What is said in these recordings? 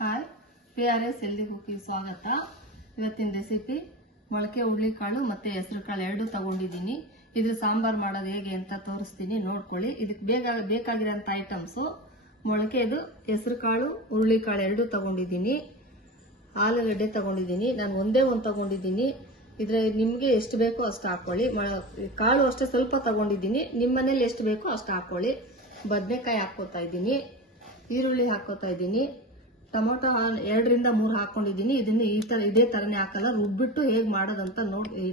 Hi, PRS healthy cooking ಸ್ವಾಗತ. ಇವತ್ತಿನ recipe ಮೊಳಕೆ ಹುರುಳಿಕಾಳು ಮತ್ತೆ ಹೆಸರು ಕಾಳು ಎರಡು ತಗೊಂಡಿದ್ದೀನಿ. ಇದು ಸಾಂಬಾರ್ ಮಾಡೋದು ಹೇಗೆ ಅಂತ ತೋರಿಸ್ತೀನಿ, ನೋಡ್ಕೊಳ್ಳಿ. ಇದಕ್ಕೆ ಬೇಕಾಗಿರೋಂಥ ಐಟಮ್ಸು ಮೊಳಕೆದು ಹೆಸರು ಕಾಳು ಹುರುಳಿಕಾಳು ಎರಡು ತಗೊಂಡಿದ್ದೀನಿ. ಆಲೂಗಡ್ಡೆ ತಗೊಂಡಿದ್ದೀನಿ. ನಾನು ಒಂದೇ ಒಂದು ತಗೊಂಡಿದ್ದೀನಿ. ಇದ್ರ ನಿಮ್ಗೆ ಎಷ್ಟು ಬೇಕೋ ಅಷ್ಟು ಹಾಕೊಳ್ಳಿ. ಕಾಳು ಅಷ್ಟೇ ಸ್ವಲ್ಪ ತಗೊಂಡಿದ್ದೀನಿ. ನಿಮ್ಮ ಮನೇಲಿ ಎಷ್ಟು ಬೇಕೋ ಅಷ್ಟು ಹಾಕೊಳ್ಳಿ. ಬದನೆಕಾಯಿ ಹಾಕೋತಾ ಇದ್ದೀನಿ, ಈರುಳ್ಳಿ ಹಾಕೋತಾ ಇದ್ದೀನಿ, ಟೊಮೊಟೊ 2 ರಿಂದ 3 ಹಾಕೊಂಡಿದ್ದೀನಿ. ಇದನ್ನ ಇದೇ ತರನೇ ಹಾಕಲ್ಲ, ರುಬ್ಬಿಟ್ಟು ಹೇಗೆ ಮಾಡೋದಂತ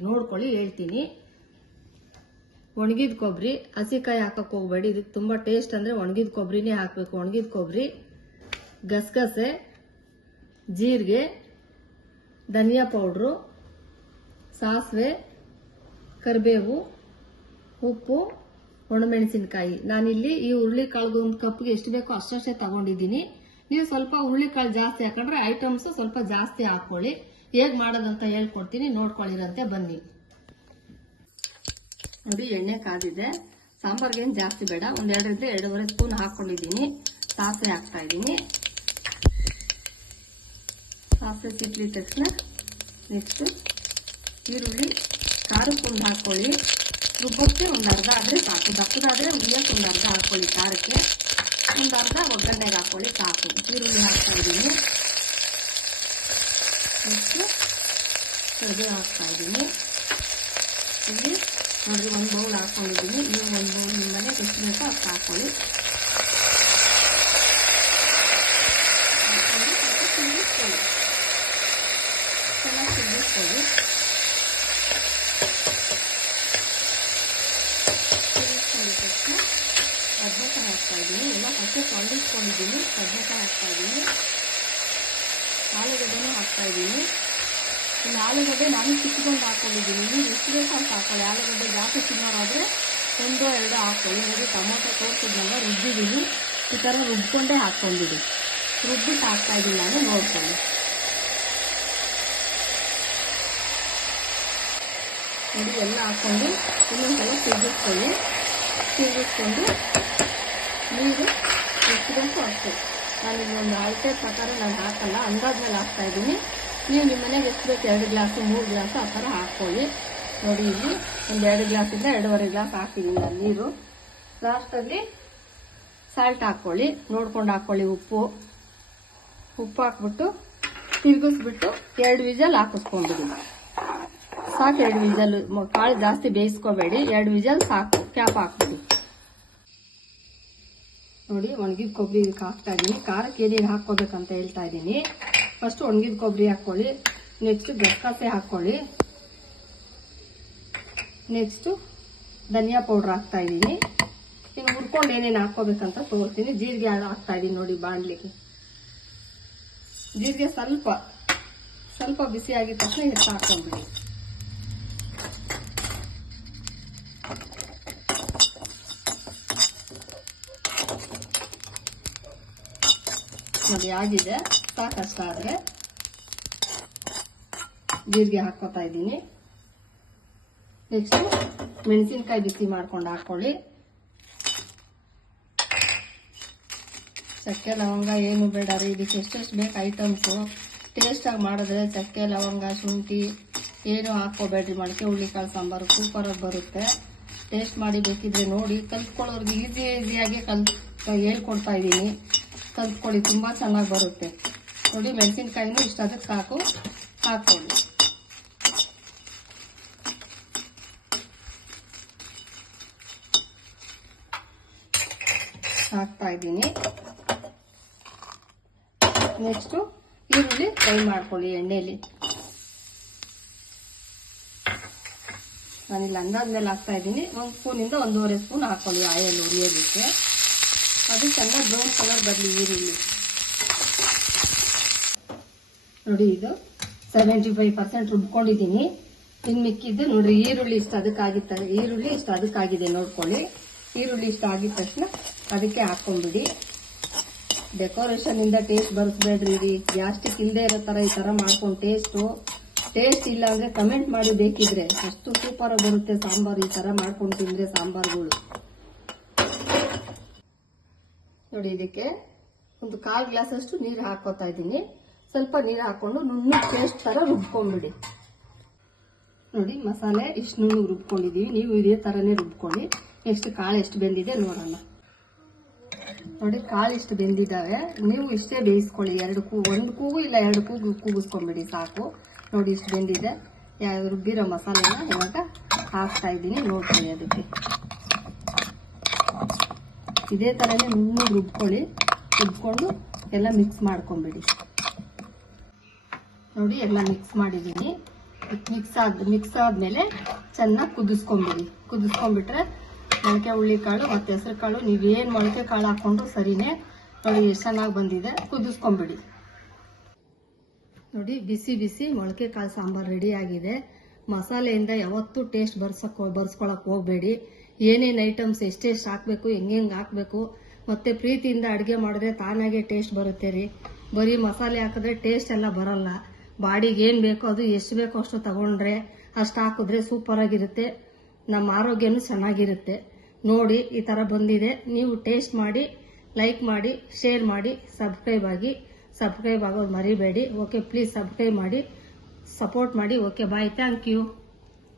ನೋಡ್ಕೊಳ್ಳಿ, ಹೇಳ್ತೀನಿ. ಒಣಗಿದ ಕೊಬ್ಬರಿ, ಹಸಿಕಾಯಿ ಹಾಕಕ್ ಹೋಗ್ಬೇಡಿ. ಇದಕ್ಕೆ ತುಂಬಾ ಟೇಸ್ಟ್ ಅಂದ್ರೆ ಒಣಗಿದ ಕೊಬ್ಬರಿನೇ ಹಾಕ್ಬೇಕು. ಒಣಗಿದ ಕೊಬ್ಬರಿ, ಗಸಗಸೆ, ಜೀರಿಗೆ, ಧನಿಯಾ ಪೌಡ್ರು, ಸಾಸಿವೆ, ಕರಿಬೇವು, ಉಪ್ಪು, ಒಣಮೆಣಸಿನಕಾಯಿ. ನಾನಿಲ್ಲಿ ಈ ಹುರುಳಿಕಾಳು ಒಂದು ಕಪ್ಗೆ ಎಷ್ಟು ಬೇಕೋ ಅಷ್ಟೇ ತಗೊಂಡಿದ್ದೀನಿ. ನೀವು ಸ್ವಲ್ಪ ಹುರುಳಿಕಾಳು ಜಾಸ್ತಿ ಹಾಕೊಂಡ್ರೆ ಐಟಮ್ಸ್ ಸ್ವಲ್ಪ ಜಾಸ್ತಿ ಹಾಕೊಳ್ಳಿ. ಹೇಗ್ ಮಾಡೋದಂತ ಹೇಳ್ಕೊಡ್ತೀನಿ, ನೋಡ್ಕೊಳ್ಳಿರಂತೆ ಬನ್ನಿ. ನೋಡಿ, ಎಣ್ಣೆ ಕಾದಿದೆ. ಸಾಂಬಾರ್ಗೆ ಏನು ಜಾಸ್ತಿ ಬೇಡ, 1 2 ರಿಂದ 2.5 ಸ್ಪೂನ್ ಹಾಕೊಂಡಿದ್ದೀನಿ. ಸಾಸಿವೆ ಹಾಕ್ತಾ ಇದ್ದೀನಿ. ಸಾಸಿವೆ ಸಿಕ್ಕಿದ ತಕ್ಷಣ ನೆಕ್ಸ್ಟ್ ಈರುಳ್ಳಿ, ಖಾರಕ್ಕೆ ಒಂದು ಹಾಕೊಳ್ಳಿ. ರುಬ್ಬಕ್ಕೆ ಒಂದು ಅರ್ಧ ಆದ್ರೆ ಸಾಕು. ದಪ್ಪದಾದ್ರೆ ಉರಿಯಕ್ಕೆ ಒಂದು ಅರ್ಧ ಹಾಕೊಳ್ಳಿ. ಖಾರಕ್ಕೆ ಒಂದು ಅರ್ಧ ಒಗ್ಗರಣೆಗೆ ಹಾಕೊಳ್ಳಿ, ಸಾಕು. ಈರುಳ್ಳಿ ಹಾಕ್ತಾ ಇದ್ದೀನಿ. ನೆಕ್ಸ್ಟ್ ಕರಿಬೇವು ಹಾಕ್ತಾ ಇದ್ದೀನಿ. ಇಲ್ಲಿ ನೋಡಿ, 1 ಬೌಲ್ ಹಾಕೊಂಡಿದ್ದೀನಿ. ನೀವು 1 ಬೌಲ್ ನಿಮ್ಮ ಮನೆಗೆ ಎಷ್ಟು ಬೇಕೋ ಅಷ್ಟು ಹಾಕೊಳ್ಳಿ. ಚೆನ್ನಾಗಿ ಸಿಗಿಸ್ಕೊಳ್ಳಿ. ಬದನೆಕಾಯಿ ಹಾಕ್ತಾ ಇದ್ದೀನಿ. ಎಲ್ಲ ಫಸ್ಟ್ ತೊಳೆದಿಟ್ಕೊಂಡಿದ್ದೀನಿ. ಬದನೆಕಾಯಿ ಹಾಕ್ತಾ ಇದ್ದೀನಿ. ಆಲೂಗಡ್ಡೆನೂ ಹಾಕ್ತಾ ಇದ್ದೀನಿ. ಇನ್ನು ಆಲೂಗಡ್ಡೆ ನಾನು ಚಿಕ್ಕದೊಂದು ಹಾಕೊಂಡಿದ್ದೀನಿ. ನೀವು ಎಷ್ಟು ಬೇಕೋ ಅಂತ ಹಾಕೊಳ್ಳಿ. ಆಲೂಗಡ್ಡೆ ಜಾಸ್ತಿ ತಿನ್ನೋರಾದ್ರೆ 1 2 ಹಾಕೊಳ್ಳಿ. ನೋಡಿ, ಟೊಮೊಟೊ ತೋರಿಸಿದ್ನಲ್ಲ, ರುಬ್ಬಿದ್ದೀನಿ. ಈ ಥರ ರುಬ್ಕೊಂಡೇ ಹಾಕ್ಕೊಂಡಿದ್ದೀನಿ. ರುಬ್ಬಿಟ್ಟು ಹಾಕ್ತಾ ಇದ್ದೀನಿ ನಾನು, ನೋಡ್ಕೊಳ್ಳಿ. ನೋಡಿ, ಎಲ್ಲ ಹಾಕೊಂಡು ಇನ್ನೊಂದ್ಸಲ ತಿರುಗಿಸ್ಕೊಂಡು ನೀರು ಎಷ್ಟು ಬೇಕೋ ಅಷ್ಟು. ನಾನು ಇನ್ನೊಂದು ಅಳತೆ ಪ್ರಕಾರ ನಾನು ಹಾಕಲ್ಲ, ಅಂದಾಜ್ಮೇಲೆ ಹಾಕ್ತಾ ಇದ್ದೀನಿ. ನೀವು ನಿಮ್ಮ ಮನೆಗೆ ಎಷ್ಟು ಬೇಕು 2 ಗ್ಲಾಸು 3 ಗ್ಲಾಸು ಆ ಥರ ಹಾಕ್ಕೊಳ್ಳಿ. ನೋಡಿ, ಇಲ್ಲಿ ಒಂದು 2 ಗ್ಲಾಸಿಂದ 2.5 ಗ್ಲಾಸ್ ಹಾಕಿದ್ದೀನಿ ನಾನು ನೀರು. ಲಾಸ್ಟಲ್ಲಿ ಸಾಲ್ಟ್ ಹಾಕ್ಕೊಳ್ಳಿ, ನೋಡ್ಕೊಂಡು ಹಾಕ್ಕೊಳ್ಳಿ. ಉಪ್ಪು ಹಾಕ್ಬಿಟ್ಟು ತಿರುಗಿಸ್ಬಿಟ್ಟು 2 ವಿಜಲ್ ಹಾಕಿಸ್ಕೊಂಡಿದ್ದೀನಿ. ಸಾಕು, 2 ವಿಜಲ್. ಕಾಳು ಜಾಸ್ತಿ ಬೇಯಿಸ್ಕೋಬೇಡಿ, 2 ವಿಜಲ್ ಸಾಕು. ಕ್ಯಾಪ್ ಹಾಕ್ಬಿಡಿ. ನೋಡಿ, ಒಣಗಿದ ಕೊಬ್ಬರಿ ಇದಕ್ಕೆ ಹಾಕ್ತಾ ಇದ್ದೀನಿ. ಖಾರಕ್ಕೆ ಏನೇನು ಹಾಕ್ಕೋಬೇಕಂತ ಹೇಳ್ತಾ ಇದ್ದೀನಿ. ಫಸ್ಟ್ ಒಣಗಿದ ಕೊಬ್ಬರಿ ಹಾಕ್ಕೊಳ್ಳಿ. ನೆಕ್ಸ್ಟ್ ಗಸಗಸೆ ಹಾಕ್ಕೊಳ್ಳಿ. ನೆಕ್ಸ್ಟ್ ಧನಿಯಾ ಪೌಡ್ರ್ ಹಾಕ್ತಾ ಇದ್ದೀನಿ. ಇನ್ನು ಹುರ್ಕೊಂಡು ಏನೇನು ಹಾಕ್ಕೋಬೇಕಂತ ತೋರಿಸ್ತೀನಿ. ಜೀರಿಗೆ ಹಾಕ್ತಾ ಇದ್ದೀನಿ. ನೋಡಿ, ಬಾಣಲಿಗೆ ಜೀರಿಗೆ ಸ್ವಲ್ಪ ಬಿಸಿ ಆಗಿದ ತಕ್ಷಣ ಹೆಚ್ಚು ಹಾಕೊಂಡ್ಬಿಡಿ. ನೋಡಿ, ಆಗಿದೆ. ಸಾಕಷ್ಟಾದ್ರೆ ಜೀರಿಗೆ ಹಾಕೋತಾ ಇದ್ದೀನಿ. ನೆಕ್ಸ್ಟ್ ಮೆಣಸಿನ್ಕಾಯಿ ಬಿಸಿ ಮಾಡ್ಕೊಂಡು ಹಾಕೊಳ್ಳಿ. ಚಕ್ಕೆ ಲವಂಗ ಏನು ಬೇಡ ರೀ, ಇದಕ್ಕೆ ಎಷ್ಟೆಷ್ಟು ಬೇಕು ಐಟಮ್ಸು. ಟೇಸ್ಟಾಗಿ ಮಾಡಿದ್ರೆ ಚಕ್ಕೆ ಲವಂಗ ಶುಂಠಿ ಏನು ಹಾಕೋಬೇಡ್ರಿ. ಮೊಳಕೆ ಹುರುಳಿಕಾಳು ಸಾಂಬಾರು ಸೂಪರಾಗಿ ಬರುತ್ತೆ. ಟೇಸ್ಟ್ ಮಾಡಿ ಬೇಕಿದ್ರೆ ನೋಡಿ. ಕಲ್ತ್ಕೊಳ್ಳೋರ್ಗೆ ಈಸಿಯಾಗಿ ಹೇಳ್ಕೊಡ್ತಾ ಇದ್ದೀನಿ. ಕಲ್ತ್ಕೊಳ್ಳಿ, ತುಂಬ ಚೆನ್ನಾಗಿ ಬರುತ್ತೆ. ನೋಡಿ, ಮೆಣಸಿನ್ಕಾಯಿನೂ ಇಷ್ಟ ಅದಕ್ಕೆ ಸಾಕು, ಹಾಕ್ಕೊಳ್ಳಿ. ಹಾಕ್ತಾ ಇದ್ದೀನಿ. ನೆಕ್ಸ್ಟು ಈರುಳ್ಳಿ ಫ್ರೈ ಮಾಡ್ಕೊಳ್ಳಿ ಎಣ್ಣೆಯಲ್ಲಿ. ನಾನಿಲ್ಲಿ ಅಂದಾದ್ಮೇಲೆ ಹಾಕ್ತಾ ಇದ್ದೀನಿ. 1 ಸ್ಪೂನಿಂದ 1.5 ಸ್ಪೂನ್ ಹಾಕೊಳ್ಳಿ ಆಯಿಲ್ ಉರಿಯೋದಕ್ಕೆ. ಅದು ಚೆನ್ನಾಗಿ ಬ್ರೌನ್ ಕಲರ್ ಬರಲಿ ಈರುಳ್ಳಿ. ನೋಡಿ, ಇದು 75% ರುಬ್ಕೊಂಡಿದ್ದೀನಿ. ಇನ್ನು ಮಿಕ್ಕಿದ್ದು ನೋಡ್ರಿ, ಈರುಳ್ಳಿ ಇಷ್ಟ ಅದಕ್ಕಾಗಿದೆ ನೋಡ್ಕೊಳ್ಳಿ. ಈರುಳ್ಳಿ ಇಷ್ಟ ಆಗಿದ ತಕ್ಷಣ ಅದಕ್ಕೆ ಹಾಕೊಂಡ್ಬಿಡಿ. ಡೆಕೋರೇಷನ್ ಇಂದ ಟೇಸ್ಟ್ ಬರೆಸ್ಬೇಡ್ರಿ. ಗ್ಯಾಸ್ಟ್ರಿಕ್ ಇಲ್ಲದೆ ಇರೋ ತರ ಈ ತರ ಮಾಡ್ಕೊಂಡು ಟೇಸ್ಟ್ ಇಲ್ಲ ಅಂದ್ರೆ ಕಮೆಂಟ್ ಮಾಡಿ ಬೇಕಿದ್ರೆ. ಅಷ್ಟು ಸೂಪರ್ ಆಗಿ ಬರುತ್ತೆ ಸಾಂಬಾರು ಈ ತರ ಮಾಡ್ಕೊಂಡು ತಿಂದ್ರೆ ಸಾಂಬಾರ್ಗಳು. ನೋಡಿ, ಇದಕ್ಕೆ ಒಂದು 1/4 ಗ್ಲಾಸ್ ಅಷ್ಟು ನೀರು ಹಾಕೋತಾ ಇದ್ದೀನಿ. ಸ್ವಲ್ಪ ನೀರು ಹಾಕೊಂಡು ನುಣ್ಣಗೆ ಪೇಸ್ಟ್ ತರ ರುಬ್ಕೊಂಡ್ಬಿಡಿ. ನೋಡಿ ಮಸಾಲೆ ಇಷ್ಟು ನುಣ್ಣಗೆ ರುಬ್ಕೊಂಡಿದೀವಿ. ನೀವು ಇದೇ ತರನೇ ರುಬ್ಕೊಳ್ಳಿ. ಎಷ್ಟು ಕಾಳು ಎಷ್ಟು ಬೆಂದಿದೆ ನೋಡೋಣ. ನೋಡಿ ಕಾಳು ಇಷ್ಟು ಬೆಂದಿದ್ದಾವೆ. ನೀವು ಇಷ್ಟೇ ಬೇಯಿಸ್ಕೊಳ್ಳಿ. ಒಂದು ಕೂಗು ಇಲ್ಲ 2 ಕೂಗು ಕೂಗಿಸ್ಕೊಂಡ್ಬಿಡಿ ಸಾಕು. ನೋಡಿ ಇಷ್ಟು ಬೆಂದಿದೆ. ರುಬ್ಬಿರೋ ಮಸಾಲೆನ ಇವಾಗ ಹಾಕ್ತಾ ಇದ್ದೀನಿ. ನೋಡ್ಕೊಳ್ಳಿ. ಅದಕ್ಕೆ ಇದೇ ತರನೇ ನುಣ್ಣಗೆ ರುಬ್ಕೊಂಡು ಎಲ್ಲ ಮಿಕ್ಸ್ ಮಾಡ್ಕೊಂಡ್ಬಿಡಿ. ನೋಡಿ ಎಲ್ಲ ಮಿಕ್ಸ್ ಮಾಡಿದ್ದೀನಿ. ಮಿಕ್ಸ್ ಆದ್ಮೇಲೆ ಚೆನ್ನಾಗಿ ಕುದಿಸ್ಕೊಂಡ್ಬಿಟ್ರೆ ಮೊಳಕೆ ಹುಳ್ಳಿಕಾಳು ಮತ್ತೆ ಹೆಸರು ಕಾಳು ನೀವೇನು ಮೊಳಕೆ ಕಾಳು ಹಾಕೊಂಡ್ರು ಸರಿನೇ. ನೋಡಿ ಎಷ್ಟು ಚೆನ್ನಾಗಿ ಬಂದಿದೆ. ಕುದಿಸ್ಕೊಂಡ್ಬಿಡಿ. ನೋಡಿ ಬಿಸಿ ಬಿಸಿ ಮೊಳಕೆ ಕಾಳು ಸಾಂಬಾರು ರೆಡಿ ಆಗಿದೆ. ಮಸಾಲೆಯಿಂದ ಯಾವತ್ತೂ ಟೇಸ್ಟ್ ಬರ್ಸ್ಕೊಳಕ್ ಹೋಗ್ಬೇಡಿ. ಏನೇನು ಐಟಮ್ಸ್ ಎಷ್ಟೆಷ್ಟು ಹಾಕ್ಬೇಕು, ಹೆಂಗೆ ಹಾಕ್ಬೇಕು, ಮತ್ತೆ ಪ್ರೀತಿಯಿಂದ ಅಡುಗೆ ಮಾಡಿದ್ರೆ ತಾನಾಗೆ ಟೇಸ್ಟ್ ಬರುತ್ತೆ ರೀ. ಬರೀ ಮಸಾಲೆ ಹಾಕಿದ್ರೆ ಟೇಸ್ಟ್ ಎಲ್ಲ ಬರಲ್ಲ. ಬಾಡಿಗೆ ಏನು ಬೇಕೋ ಅದು ಎಷ್ಟು ಬೇಕೋ ಅಷ್ಟು ತಗೊಂಡ್ರೆ ಅಷ್ಟು ಹಾಕಿದ್ರೆ ಸೂಪರ್ ಆಗಿರುತ್ತೆ. ನಮ್ಮ ಆರೋಗ್ಯನೂ ಚೆನ್ನಾಗಿರುತ್ತೆ. ನೋಡಿ ಈ ಥರ ಬಂದಿದೆ. ನೀವು ಟೇಸ್ಟ್ ಮಾಡಿ, ಲೈಕ್ ಮಾಡಿ, ಶೇರ್ ಮಾಡಿ, ಸಬ್ಸ್ಕ್ರೈಬ್ ಆಗೋದು ಮರಿಬೇಡಿ. ಓಕೆ, ಪ್ಲೀಸ್ ಸಬ್ಸ್ಕ್ರೈಬ್ ಮಾಡಿ, ಸಪೋರ್ಟ್ ಮಾಡಿ. Okay, bye, thank you.